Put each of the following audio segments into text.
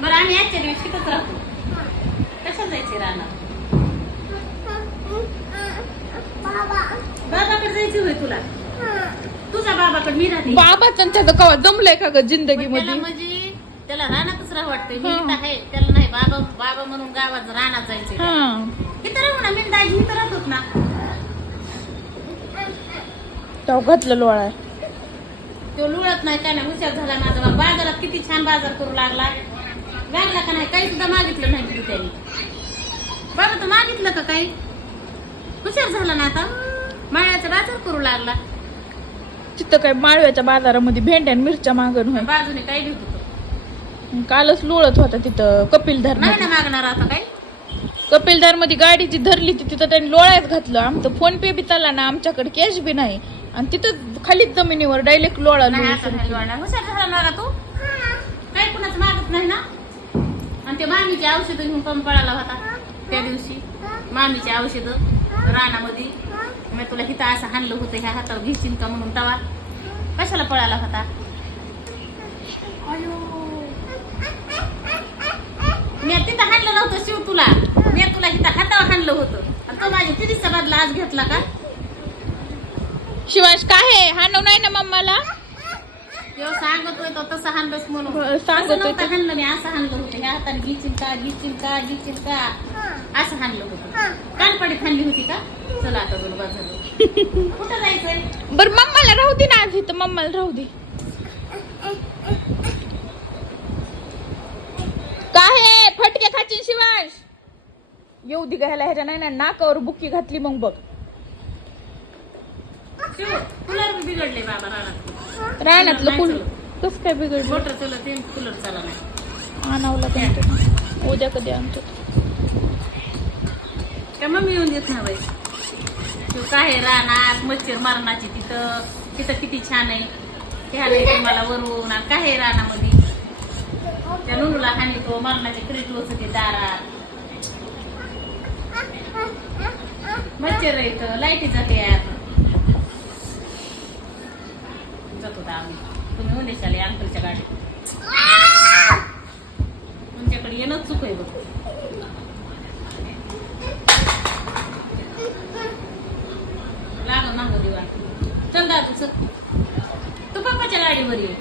बरं आम्ही आजच्या दिवशी तिथंच राहतो. कशाला जायचे राहणार बाबाकडे जायची होय तुला? तुझा बाबाकडे मी राहते. बाबाच आणि त्याचं कवा जमलंय का ग जिंदगी पण त्याला मध्ये म्हणजे त्याला रानातच राह वाटतंय मी हा. इथं आहे. त्याला नाही बाबा बाबा म्हणून गावात रानात जायचे हा. इथं राहू ना मी दाजी इथं राहतोच ना. तेव्हा घातलं लोळा. तो लुळत नाही काय नाही हुशार झाला माझा बाबा बाजारात किती छान बाजार करू लागला. लागला का नाही काही सुद्धा मागितलं नाही तिथे त्यांनी. बाबा तर मागितलं का काही? हुशार झाला ना आता. माळ्याचा बाजार करू लागला. तिथं काय माळव्याच्या बाजारामध्ये भेंड्या आणि मिरच्या मागण होय? बाजूने घेत होतो कालच लोळत होता तिथं कपिलधार नाही ना मागणार आता काही? कपिलधारमध्ये गाडी जी धरली ती तिथं त्यांनी लोळ्यात घातलं. आमचं फोन पे बी चालला ना आमच्याकडे कॅश बी नाही. आणि तिथं खालीच जमिनीवर डायरेक्ट लोळा लोळी. लोळणार. हुशार झाला ना तू काही कुणाचं मागत नाही ना आणि ते मामीची औषधं घेऊन पण पळाला होता त्या दिवशी. मामीची औषधं रानामध्ये. मी तुला हिथं असं हाणलं होतं ह्या हातावर घेशील का म्हणून तवा? कशाला पळाला होता? मी तिथं हाणलं नव्हतं शिव तुला. मी तुला हिथं हातावर हाणलं होतं. आणि तो माझ्या तिरीचा बदला आज घेतला का? शिवांश काय आहे? हाणव नाही ना मम्माला? सांगतोय तो तसं हाणलंच म्हणून. असं नव्हतं ते. हाणलं मी असं हाणलं होतं. ह्या हाताने घिचिल का घिचिल का घिचिल का असं हाणलं होतं. कानपडीत हाणली होती का? चला आता बरोबर झालं. कुठं जायचंय? बर मम्माला राहू दे ना आज इथं. मम्माला राहू दे. काय आहे फटके खाची शिवांश. येऊ दे घ्यायला ह्याच्या नाही ना नाकावर बुक्की घातली मग बघ. शिव बी बिघडले बाबा रानात. रानातलं कुल. कस काय बिघडलं? मोटर चलत ते कूलर चाला नाही. आणावं लागेल. उद्या कधी आणतो? त्या मम्मी येऊन देत नाही बाई. शिव काय आहे रानात मच्छर मरणाची तिथं? तिथं किती छान आहे. घ्यायला तुम्हाला वरून आणि. काय आहे रानामध्ये? त्या नुनूला हानी तो मरणाचे क्रीट होते दारात. मच्छर येत लाईटी जाते आता जात होता आम्ही तुम्ही उद्या आले अंकलच्या गाडीत तुमच्याकडे येणं चूक आहे बघ. लागल मागं दिवा. चल दादू चल तू पप्पाच्या गाडीवर ये.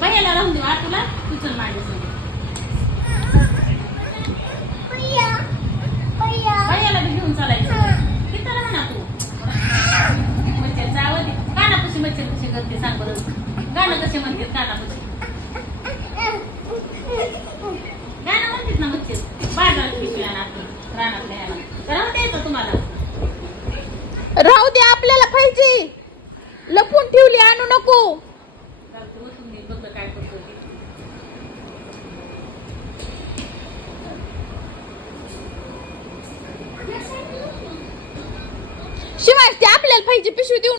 भैयाला राहून देऊ तुला. तू चल माझ्यासोबत भैयाला बी घेऊन चालायचं तिथं राहा ना तू. मच्छर चावत दे कानापाशी मच्छर कशी करते सांग बरं. गाणं कसे म्हणते कानापाशी? गाणं म्हणतात ना मच्छर. बाजारात पिशवी आणा आपली रानातल्या ह्याला राहू द्यायचं तुम्हाला. राहू दे आपल्याला पाहिजे. लपून ठेवली आणू नको. त्या आपल्याला पाहिजे पिशवी देऊन